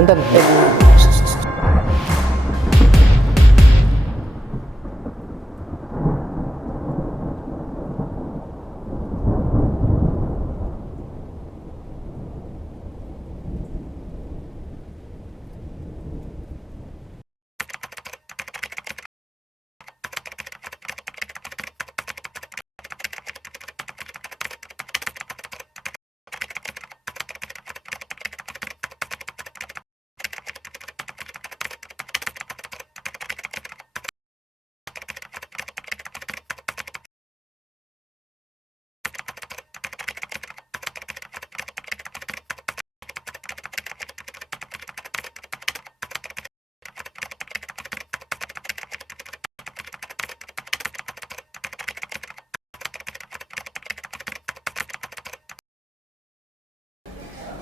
Punten.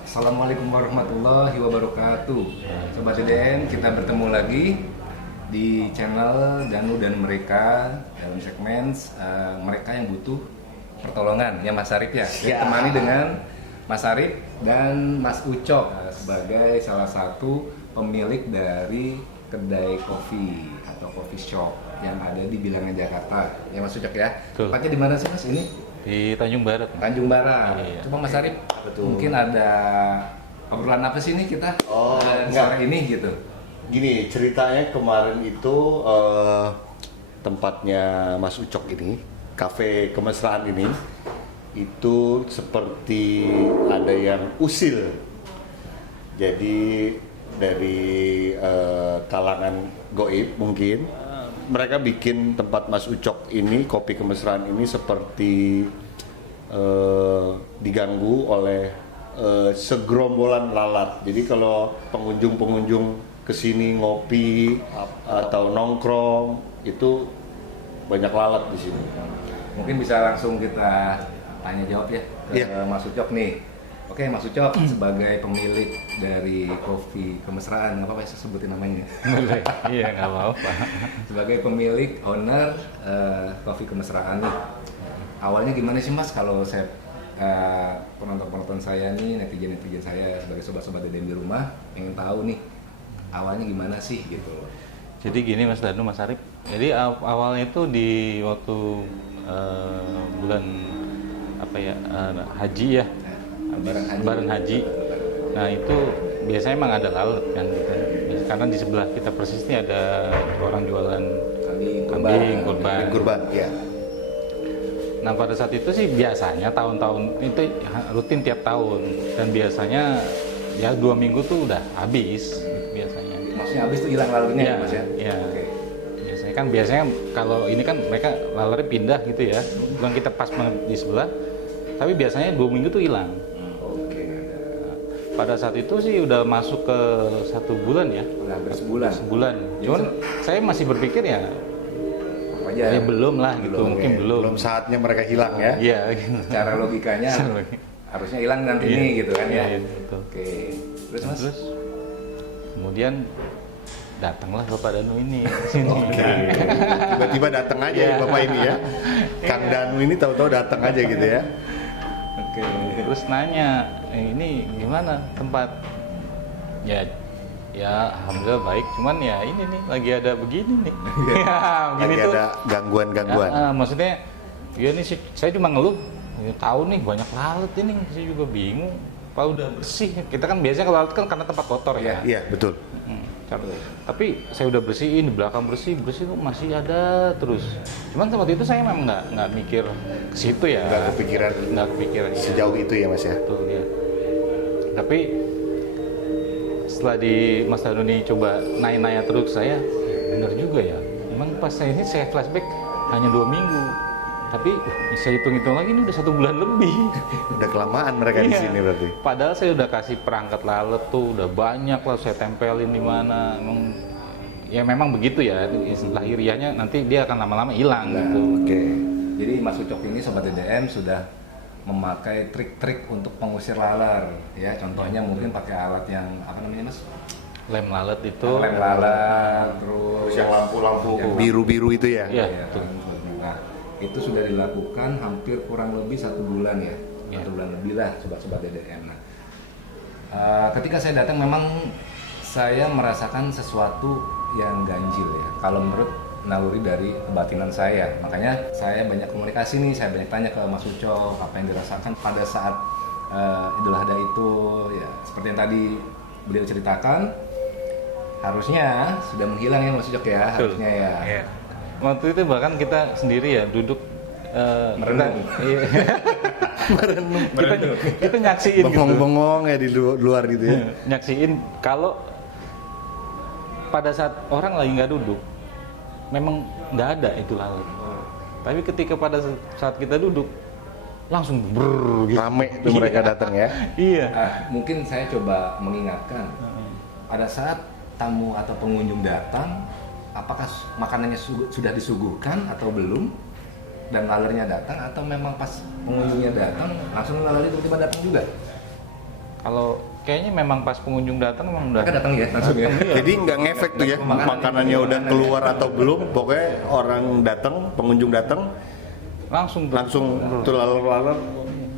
Assalamualaikum warahmatullahi wabarakatuh. Sobat DDM, kita bertemu lagi di channel Danu dan mereka dalam segmen mereka yang butuh pertolongan ya Mas Arif ya. Ditemani dengan Mas Arif dan Mas Ucok sebagai salah satu pemilik dari kedai kopi atau coffee shop yang ada di Bilangan Jakarta. Ya Mas Ucok ya. Tempatnya di mana sih Mas ini? Di Tanjung Barat. Tanjung Barat. Iya. Coba Mas Arif, mungkin ada obrolan apa sih ini kita sore ini gitu? Gini, ceritanya kemarin itu tempatnya Mas Ucok ini, kafe kemesraan ini, itu seperti ada yang usil. Jadi dari kalangan goib mungkin, mereka bikin tempat Mas Ucok ini, kopi kemesraan ini seperti diganggu oleh segerombolan lalat. Jadi kalau pengunjung-pengunjung kesini ngopi atau nongkrong itu banyak lalat di sini. Mungkin bisa langsung kita tanya jawab ya ke Mas Ucok nih. Oke Mas Ucok, sebagai pemilik dari kopi kemesraan, nggak apa-apa saya sebutin namanya. Iya, nggak apa-apa. Sebagai pemilik owner kopi kemesraan nih, awalnya gimana sih Mas kalau saya penonton-penonton saya nih, netizen-netizen saya sebagai sobat-sobat DDM di rumah pengen tahu nih awalnya gimana sih gitu loh. Jadi gini Mas Danu, Mas Arif. Jadi awalnya itu di waktu bulan apa ya, haji ya, Lebaran haji. Nah itu biasanya emang ada lalat kan gitu. Karena di sebelah kita persis ini ada orang jualan kambing kurban. Ya. Nah pada saat itu sih biasanya tahun-tahun itu rutin tiap tahun, dan biasanya ya 2 minggu tuh udah habis gitu biasanya. Maksudnya habis tuh hilang lalunya ya Mas ya? Iya. Oke. Biasanya kalau ini kan mereka lalernya pindah gitu ya, bukan kita pas banget di sebelah, tapi biasanya 2 minggu tuh hilang. Oke. Pada saat itu sih udah masuk ke 1 bulan ya. Udah hampir sebulan. Cuman saya masih berpikir ya Aja. ya belum lah gitu, mungkin belum. Belum saatnya mereka hilang ya. Iya. Gitu. Cara logikanya harusnya hilang nanti Iya. nih gitu kan ya. Iya, betul. Oke. Terus Mas? Terus kemudian datanglah Bapak Danu ini ke sini. Tiba-tiba datang aja ya Bapak ini ya. Kang Danu ini tahu-tahu datang aja gitu ya. Oke. Terus nanya, ini gimana tempat? Ya alhamdulillah baik, cuman ya ini nih lagi ada begini nih. Ya, begini Lagi tuh. ada gangguan-gangguan. Maksudnya ya ini sih saya cuma ngeluh, ya, tahu nih banyak lalat ini, saya juga bingung. Apa udah bersih? Kita kan biasanya kalau lalat kan karena tempat kotor ya. Iya, betul. Tapi saya udah bersihin, di belakang bersih tuh masih ada terus. Cuman tempat itu saya memang nggak mikir ke situ ya. Nggak kepikiran ya. sejauh itu ya Mas ya. Betul ya. Tapi setelah di Mas Danu nih coba nanya-nanya terus, saya bener juga ya. Emang pas saya ini saya flashback hanya 2 minggu. Tapi saya hitung-hitung lagi ini udah 1 bulan lebih. Udah kelamaan mereka di Iya. sini berarti. Padahal saya udah kasih perangkat lalat tuh udah banyak lah, saya tempelin di mana. Memang begitu ya. Lahiriahnya nanti dia akan lama-lama hilang gitu. Oke. Jadi Mas Ucok ini sobat DDM sudah memakai trik-trik untuk mengusir lalat ya. Contohnya mungkin pakai alat yang apa namanya Mas? Lem lalat itu. Lem lalat, terus yang lampu-lampu yang biru-biru itu ya. Iya, ya, betul. Nah, itu sudah dilakukan hampir kurang lebih 1 bulan ya. 1 bulan lebih lah sobat-sobat DDM. Nah, ketika saya datang memang Saya merasakan sesuatu yang ganjil ya. Kalau menurut naluri dari kebatinan saya, makanya saya banyak komunikasi nih, saya banyak tanya ke Mas Ucok apa yang dirasakan pada saat Idul Adha itu, ya seperti yang tadi beliau ceritakan, harusnya sudah menghilang ya Mas Ucok ya, harusnya ya. Iya. Waktu itu bahkan kita sendiri ya duduk Merenung. Kita nyaksiin gitu. Bengong-bengong ya di luar gitu ya. Nyaksiin kalau pada saat orang lagi nggak duduk, memang nggak ada itu lalat. Tapi ketika pada saat kita duduk, langsung gitu. Rame tuh mereka datang ya. Iya. Mungkin saya coba mengingatkan, pada saat tamu atau pengunjung datang, apakah makanannya sudah disuguhkan atau belum? Dan lalernya datang, atau memang pas pengunjungnya datang langsung lalernya tiba-tiba datang juga? Kalau kayaknya memang pas pengunjung datang memang udah Mereka datang ya langsung ya. Jadi nggak ngefek tuh ya, makanannya udah keluar atau belum, pokoknya orang datang, pengunjung datang, langsung tuh laler-laler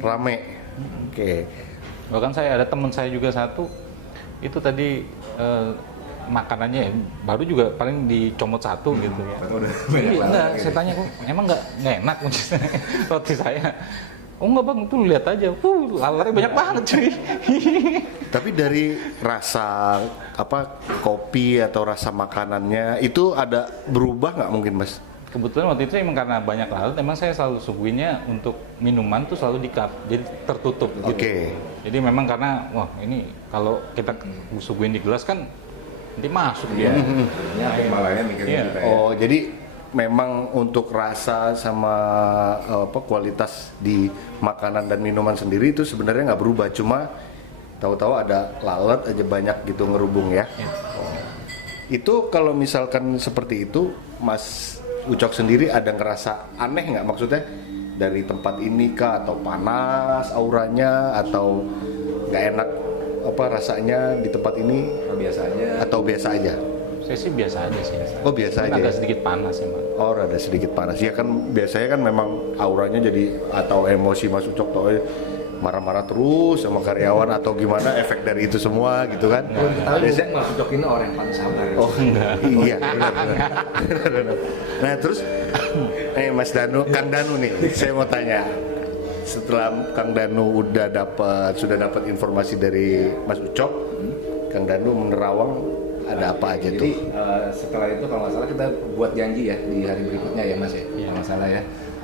rame. Oke. Bahkan saya ada teman saya juga satu itu tadi makanannya baru juga paling dicomot satu gitu ya. Udah banyak Iya, laler enggak, gitu. saya tanya kok emang enggak enak roti saya. Oh enggak bang, tuh lihat aja, lalernya banyak banget cuy. Tapi dari rasa apa kopi atau rasa makanannya itu ada berubah nggak mungkin Mas? Kebetulan waktu itu emang karena banyak lalat, emang saya selalu suguhinnya untuk minuman tuh selalu di cup, jadi tertutup gitu. Oke. Jadi memang karena, wah ini kalau kita suguhin di gelas kan nanti masuk dia. Ini apa malahnya mikirnya Iya. kita ya. Oh, jadi memang untuk rasa sama apa kualitas di makanan dan minuman sendiri itu sebenarnya nggak berubah, cuma tahu-tahu ada lalat aja banyak gitu ngerubung ya. Itu kalau misalkan seperti itu, Mas Ucok sendiri ada ngerasa aneh nggak, maksudnya dari tempat ini kah, atau panas auranya, atau nggak enak apa rasanya di tempat ini, Biasa aja. atau biasa aja? Saya sih biasa aja sih. Oh biasa Cuman aja. agak sedikit panas emang. Oh, ada sedikit panas. Ya kan biasanya kan memang auranya jadi, atau emosi Mas Ucok tuh marah-marah terus sama karyawan atau gimana, efek dari itu semua gitu kan. Tahu biasanya Mas Ucok ini orang yang paling sabar. Oh iya, benar. Nah terus, Mas Danu, Kang Danu nih, saya mau tanya. Setelah Kang Danu sudah dapat informasi dari Mas Ucok, Kang Danu menerawang ada apa aja Jadi tuh? setelah itu kalau nggak salah kita buat janji ya di hari berikutnya ya Mas ya. Kalau nggak salah ya.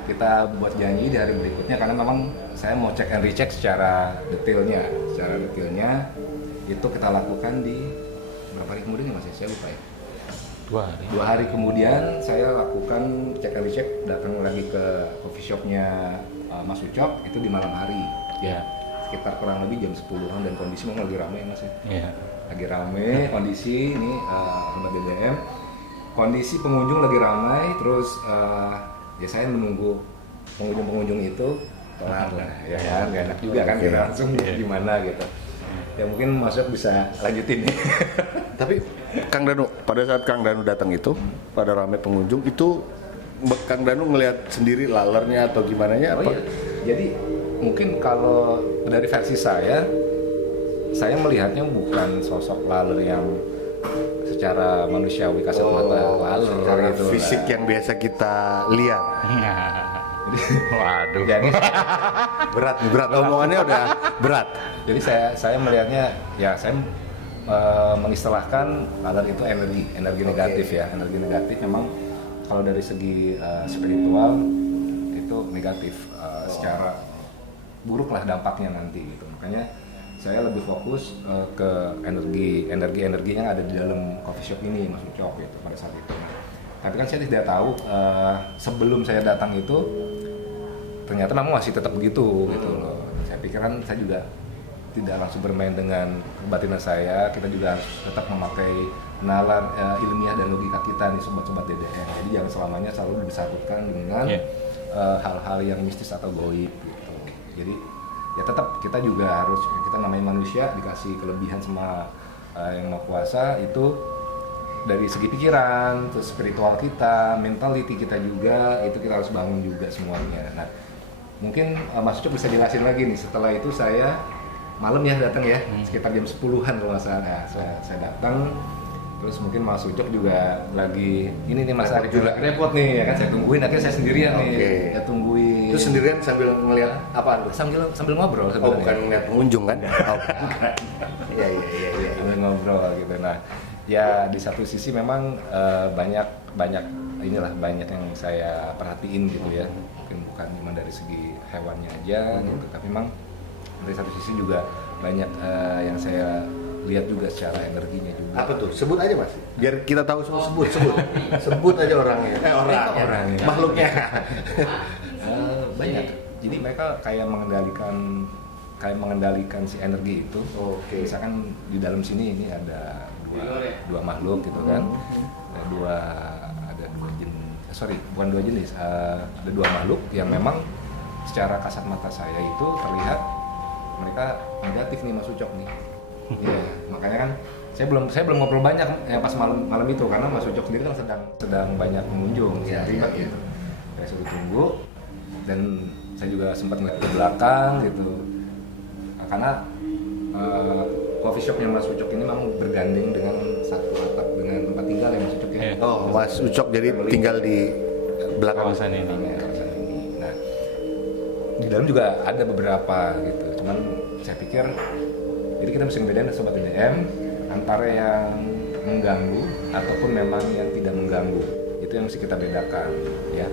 Kita buat janji di hari berikutnya karena memang saya mau cek and recheck secara detailnya. Secara detailnya itu kita lakukan di berapa hari kemudian ya Mas ya? Saya lupa ya. 2 hari. 2 hari kemudian saya lakukan cek and recheck, datang lagi ke coffee shopnya Mas Ucok itu di malam hari. Ya. Sekitar kurang lebih jam 10-an dan kondisi memang lagi ramai ya Mas ya. Iya. Lagi rame kondisi ini tempat BBM, kondisi pengunjung lagi ramai, terus ya saya menunggu pengunjung itu kelar lah ya kan, gak enak juga kan kita langsung gimana gitu ya, mungkin masuk bisa lanjutin nih. Tapi Kang Danu, pada saat Kang Danu datang itu, pada ramai pengunjung itu, Kang Danu ngelihat sendiri lalernya atau gimana nya Oh apa? iya, jadi mungkin kalau dari versi saya melihatnya bukan sosok laler yang secara manusiawi kasat mata laler Secara gitu fisik lah. yang biasa kita lihat. Waduh. Jadi Berat omongannya udah berat. Jadi saya melihatnya ya saya mengistilahkan laler itu energi negatif ya, energi negatif memang kalau dari segi spiritual itu negatif, secara buruk lah dampaknya nanti gitu. Makanya saya lebih fokus ke energi yang ada di dalam coffee shop ini Mas Ucok gitu pada saat itu. Tapi kan saya tidak tahu sebelum saya datang itu ternyata memang masih tetap begitu gitu loh. Saya pikir kan saya juga tidak langsung bermain dengan kebatinan saya, kita juga harus tetap memakai nalar ilmiah dan logika kita nih sobat-sobat DDM. Jadi jangan selamanya selalu disatukan dengan hal-hal yang mistis atau goib gitu. Jadi ya tetap kita juga harus, kita namanya manusia dikasih kelebihan sama yang Maha Kuasa itu dari segi pikiran, terus spiritual kita, mentality kita juga, itu kita harus bangun juga semuanya. Nah, mungkin Mas Ucok bisa jelasin lagi nih, setelah itu saya malam ya datang ya, sekitar jam 10-an kalau nggak salah. Nah, saya datang, terus mungkin Mas Ucok juga lagi ini nih Mas Arif juga repot nih ya kan, saya tungguin, akhirnya saya sendirian nih, ya tungguin. Itu sendirian sambil ngelihat apaan tuh? Sambil ngobrol Oh, sebenarnya. bukan ngeliat pengunjung kan? Oh, iya. Sambil ngobrol gitu. Nah, ya di satu sisi memang banyak yang saya perhatiin gitu ya. Mungkin bukan cuma dari segi hewannya aja gitu, tapi memang dari satu sisi juga banyak yang saya lihat juga secara energinya juga. Apa tuh? Sebut aja Mas. Biar kita tahu semua. Sebut aja orangnya. Orangnya. Makhluknya. Banyak. Jadi mereka kayak mengendalikan si energi itu. Oke. Misalkan di dalam sini ini ada dua makhluk gitu kan. Ada dua jenis. Bukan dua jenis. Ada dua makhluk yang memang secara kasat mata saya itu terlihat mereka negatif nih Mas Ucok nih. Iya, makanya kan saya belum ngobrol banyak ya pas malam itu karena Mas Ucok sendiri kan sedang banyak pengunjung terlibat gitu. Saya suruh tunggu dan saya juga sempat ngeliat ke belakang gitu. Nah, karena coffee shopnya Mas Ucok ini memang bergandeng dengan satu atap dengan tempat tinggal ya Mas Ucok ya. Oh, Mas Ucok jadi tinggal di belakang Kawasan ini. Kawasan ini. Nah, di dalam juga ada beberapa gitu. Cuman saya pikir jadi kita mesti bedain sobat DM antara yang mengganggu ataupun memang yang tidak mengganggu. Itu yang mesti kita bedakan ya.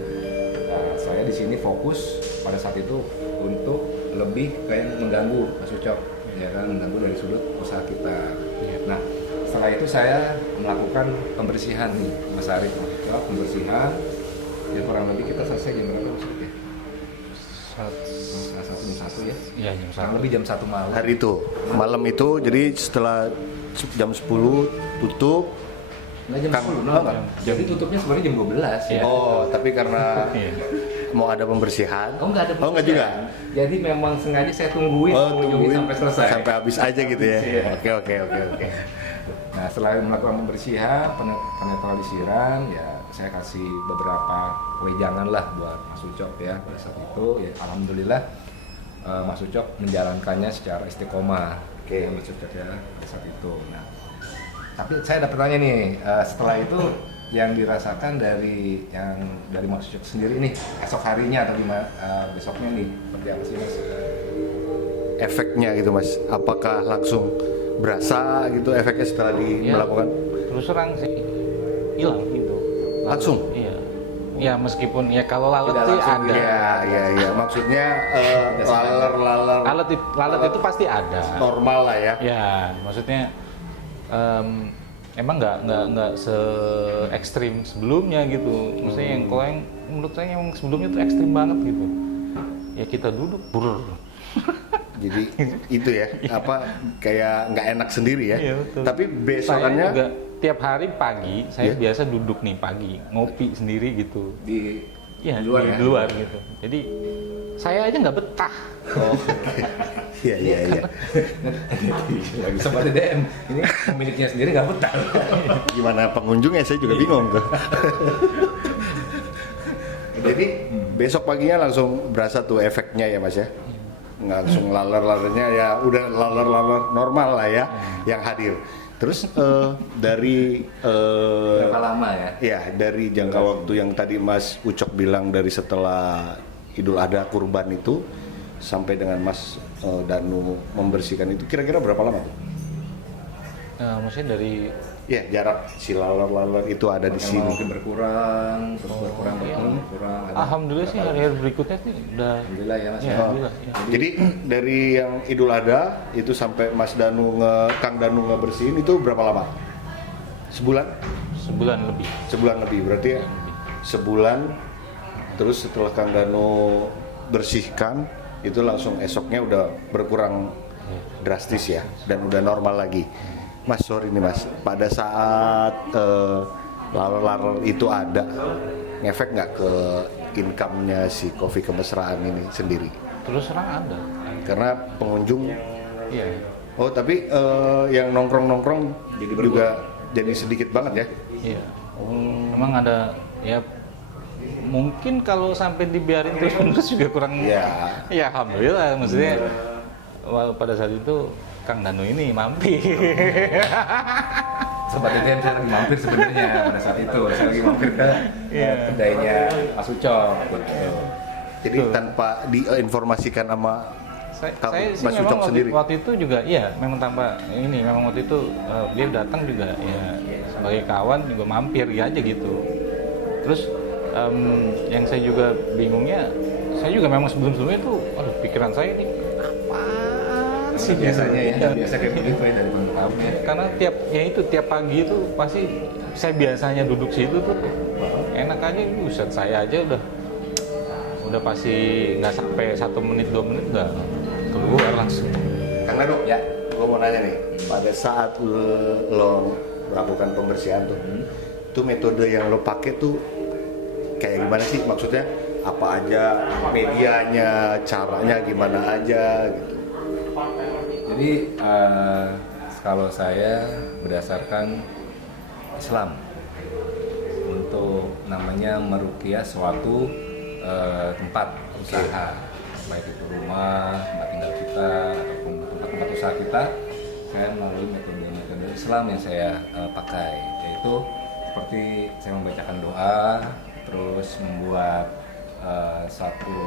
Nah, saya di sini fokus pada saat itu untuk lebih kayak mengganggu Mas Ucok, ya kan, mengganggu dari sudut usaha kita. Nah, setelah itu saya melakukan pembersihan nih Mas Arif, pembersihan. Ya kurang lebih kita selesai jam berapa Mas Arif ya? Jam 1 ya? Iya, jam Kurang 1. lebih jam 1 malam. hari itu. Malam itu jadi setelah jam 10 tutup. Nggak jam 10, no, Pak. Jadi tutupnya sebenarnya jam 12 ya. Iya. Oh, tapi karena Iya. mau ada pembersihan. Oh enggak ada Oh, enggak juga. Jadi memang sengaja saya tungguin pengunjungnya sampai selesai. sampai habis aja gitu ya. Iya. Oke. Nah, setelah melakukan pembersihan, penetralisiran, ya saya kasih beberapa wejangan lah buat Mas Ucok ya pada saat itu. Ya alhamdulillah Mas Ucok menjalankannya secara istiqomah. Oke. Mas Ucok ya pada saat itu. Nah, tapi saya ada pertanyaan nih, setelah itu yang dirasakan dari Mas Ucok sendiri nih esok harinya atau besoknya nih seperti apa sih Mas? Efeknya gitu Mas. Apakah langsung berasa gitu efeknya setelah melakukan? Terus terang sih hilang gitu. Langsung? Iya. Ya meskipun ya kalau lalat Tidak sih langsung, ada. Iya. Maksudnya laler Lalat itu pasti ada. normal lah ya. Ya, maksudnya emang nggak se ekstrim sebelumnya gitu. Maksudnya yang menurut saya yang sebelumnya tuh ekstrim banget gitu. Ya kita duduk brr. Jadi itu ya, kayak nggak enak sendiri ya. Iya, betul. Tapi Saya besokannya juga tiap hari pagi saya Iya. biasa duduk nih pagi ngopi sendiri gitu. Di Ya, luar ya? di luar gitu. Jadi saya aja nggak betah. oh. Iya. Lagi sobat DM ini pemiliknya sendiri nggak betah. Gimana pengunjungnya saya juga bingung tuh. Jadi besok paginya langsung berasa tuh efeknya ya Mas ya. Nggak langsung laler-lalernya ya udah laler-laler normal lah ya yang hadir. Terus dari Berapa lama ya? ya dari jangka waktu yang tadi Mas Ucok bilang dari setelah Idul Adha kurban itu sampai dengan Mas Danu membersihkan itu kira-kira berapa lama tuh? Maksudnya dari Ya jarak si laler-laler itu ada di Yang sini. mungkin berkurang, terus berkurang. Ada alhamdulillah sih hari-hari berikutnya sih udah Alhamdulillah ya Mas. ya, Ya. alhamdulillah, ya. Jadi dari yang Idul Adha itu sampai Mas Danu Kang Danu ngebersihin itu berapa lama? Sebulan? Sebulan lebih. Berarti ya sebulan. Terus setelah Kang Danu bersihkan itu langsung esoknya udah berkurang drastis ya dan udah normal lagi. Mas sorry nih Mas, pada saat laler-laler itu ada ngefek nggak ke income-nya si Kopi Kemesraan ini sendiri? Terus terang ada. Karena pengunjung, Iya. oh tapi yang nongkrong-nongkrong juga jadi sedikit banget ya? Iya. Emang ada ya mungkin kalau sampai dibiarin terus-menerus juga kurang. Iya. Ya alhamdulillah maksudnya pada saat itu Kang Danu ini mampir. Sobat DDM saya lagi mampir sebenarnya pada saat itu. Saya lagi mampir ke kedainya Mas Ucok. Gitu. Jadi tanpa diinformasikan sama Saya sih Mas memang Ucok sendiri. waktu itu juga iya memang tanpa ini memang waktu itu dia datang juga ya sebagai kawan juga mampir ya aja gitu. Terus yang saya juga bingungnya, saya juga memang sebelumnya tuh aduh pikiran saya ini apaan sih Biasanya ya, biasa kayak begitu ya dari pengalaman ya. karena tiap pagi itu pasti saya biasanya duduk situ tuh enak aja, buset saya aja udah pasti nggak sampai 1 menit 2 menit udah keluar langsung. Kang Danu, Ya. gue mau nanya nih, pada saat lo melakukan pembersihan tuh, itu metode yang lo pakai tuh kayak gimana sih? Maksudnya apa aja medianya, caranya gimana aja gitu? Jadi kalau saya berdasarkan Islam untuk namanya meruqyah suatu tempat usaha, baik itu rumah, tempat tinggal kita ataupun tempat usaha kita, saya melalui metode Islam yang saya pakai, yaitu seperti saya membacakan doa, terus membuat satu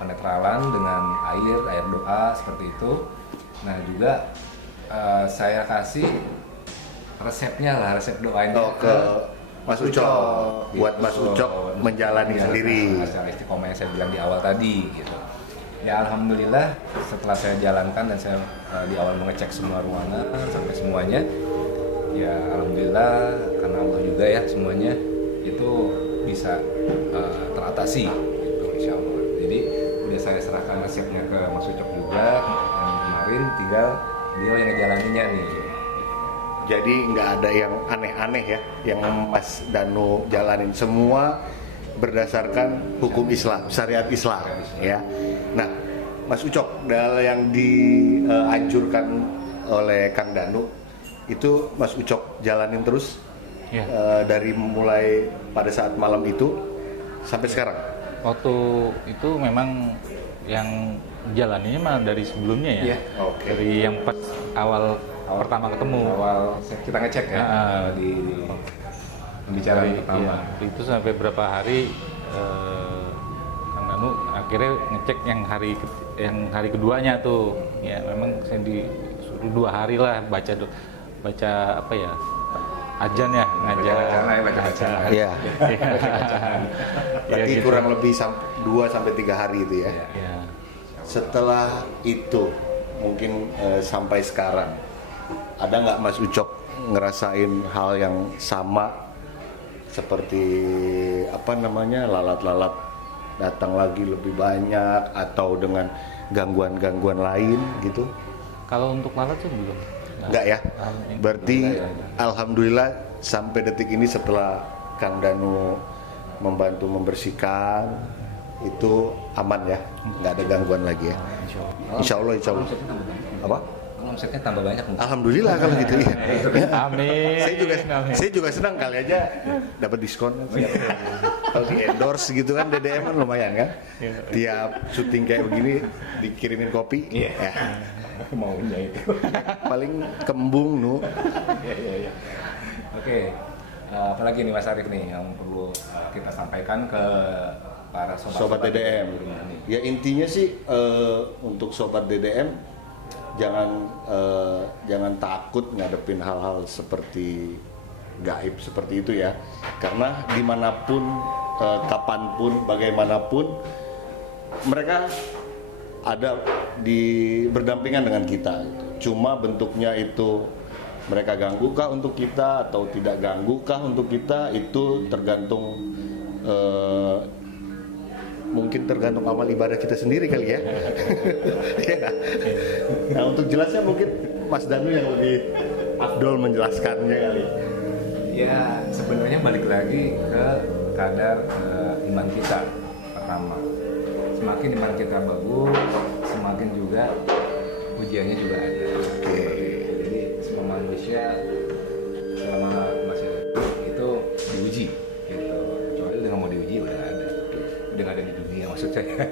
penetralan dengan air doa seperti itu. Nah juga saya kasih resepnya lah, resep doanya Ke Mas Ucok, buat Mas Ucok menjalani sendiri. Masalah istiqomah yang saya bilang di awal tadi gitu. Ya alhamdulillah setelah saya jalankan dan saya di awal mengecek semua ruangan sampai semuanya, ya alhamdulillah karena Allah juga ya semuanya itu bisa teratasi gitu insya Allah. Jadi udah saya serahkan resepnya ke Mas Ucok juga yang kemarin, tinggal beliau yang ngejalaninnya nih. Jadi nggak ada yang aneh-aneh ya, yang Mas Danu jalanin, semua berdasarkan hukum Islam, syariat Islam ya. Nah, Mas Ucok, dari yang dianjurkan oleh Kang Danu itu Mas Ucok jalanin terus Ya. dari mulai pada saat malam itu sampai sekarang. Waktu itu memang yang jalannya mah dari sebelumnya ya. Iya. Oke. Dari yang pas awal pertama ketemu. Awal kita ngecek ya di pembicaraan pertama. Iya, itu sampai berapa hari Kang Danu akhirnya ngecek yang hari keduanya tuh. Ya memang saya disuruh 2 hari lah baca apa ya? Ajan ya, Baca bacaan. Iya. Berarti gitu. kurang lebih 2 sampai 3 hari itu ya. Ya. Setelah itu mungkin sampai sekarang ada nggak Mas Ucok ngerasain hal yang sama seperti lalat-lalat datang lagi lebih banyak atau dengan gangguan-gangguan lain gitu? Kalau untuk lalat sih belum. Enggak ya? Berarti alhamdulillah sampai detik ini setelah Kang Danu membantu membersihkan itu aman ya, nggak ada gangguan lagi ya. Insya Allah. Apa? Omsetnya tambah banyak mungkin. Alhamdulillah kalau gitu ya. Amin. Saya juga senang kali aja dapat diskon. Kalau di endorse gitu kan DDM kan lumayan kan. Tiap syuting kayak begini dikirimin kopi. Iya. Ya. Maunya itu. Paling kembung nu. Iya. Oke. Apalagi nih Mas Arief nih yang perlu kita sampaikan ke para Sobat DDM. di rumah nih. Ya intinya sih untuk Sobat DDM jangan takut ngadepin hal-hal seperti gaib seperti itu ya, karena dimanapun kapanpun bagaimanapun mereka ada berdampingan dengan kita gitu. Cuma bentuknya itu mereka ganggukah untuk kita atau tidak ganggukah untuk kita itu tergantung mungkin tergantung amal ibadah kita sendiri kali ya. Ya. Nah untuk jelasnya mungkin Mas Danu yang lebih afdol menjelaskannya kali. Ya sebenarnya balik lagi ke kadar iman kita pertama. Semakin iman kita bagus, semakin juga ujiannya juga ada. Oke. Jadi semua manusia selama masih itu diuji gitu. Kecuali udah nggak mau diuji udah nggak ada di dunia maksud saya.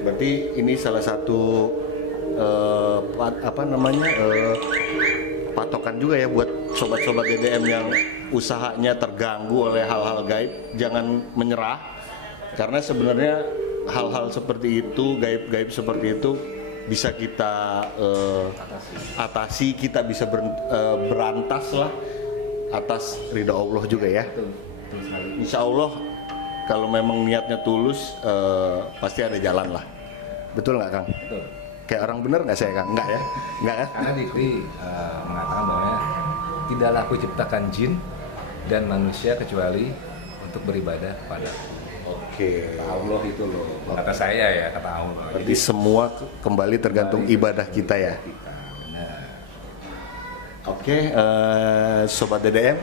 Berarti ini salah satu patokan juga ya buat sobat-sobat DDM yang usahanya terganggu oleh hal-hal gaib, jangan menyerah, karena sebenarnya hal-hal seperti itu, gaib-gaib seperti itu bisa kita atasi, kita bisa berantas lah atas ridha Allah juga ya. Insya Allah kalau memang niatnya tulus pasti ada jalan lah. Betul nggak Kang? Betul. Kayak orang bener nggak saya Kang? Nggak ya? Nggak kan? Karena Dikri mengatakan bahwa tidaklah aku ciptakan jin dan manusia kecuali untuk beribadah kepada Oke. Allah itu loh. Kata saya ya, kata Allah. Berarti semua kembali tergantung ibadah kita ya. Nah, Oke, Sobat DDM.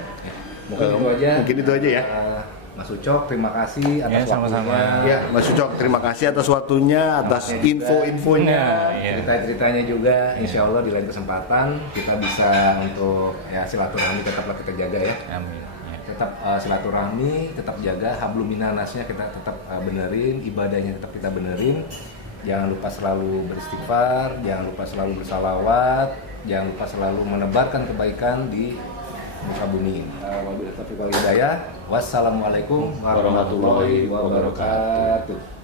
mungkin itu aja. Mungkin itu aja ya. Mas Ucok, terima kasih atas Ya, sama-sama. waktunya. Ya, Mas Ucok, terima kasih atas waktunya, atas Namanya juga. info-infonya. Iya. Cerita-ceritanya juga, insya Allah di lain kesempatan kita bisa untuk ya silaturahmi tetaplah kita jaga ya. Amin. Ya. Tetap silaturahmi, tetap jaga hablum minanasnya kita tetap benerin, ibadahnya tetap kita benerin. Jangan lupa selalu beristighfar, jangan lupa selalu bersalawat, jangan lupa selalu menebarkan kebaikan di muka bumi. Wabillahi taufiq wal hidayah. Wassalamualaikum warahmatullahi wabarakatuh.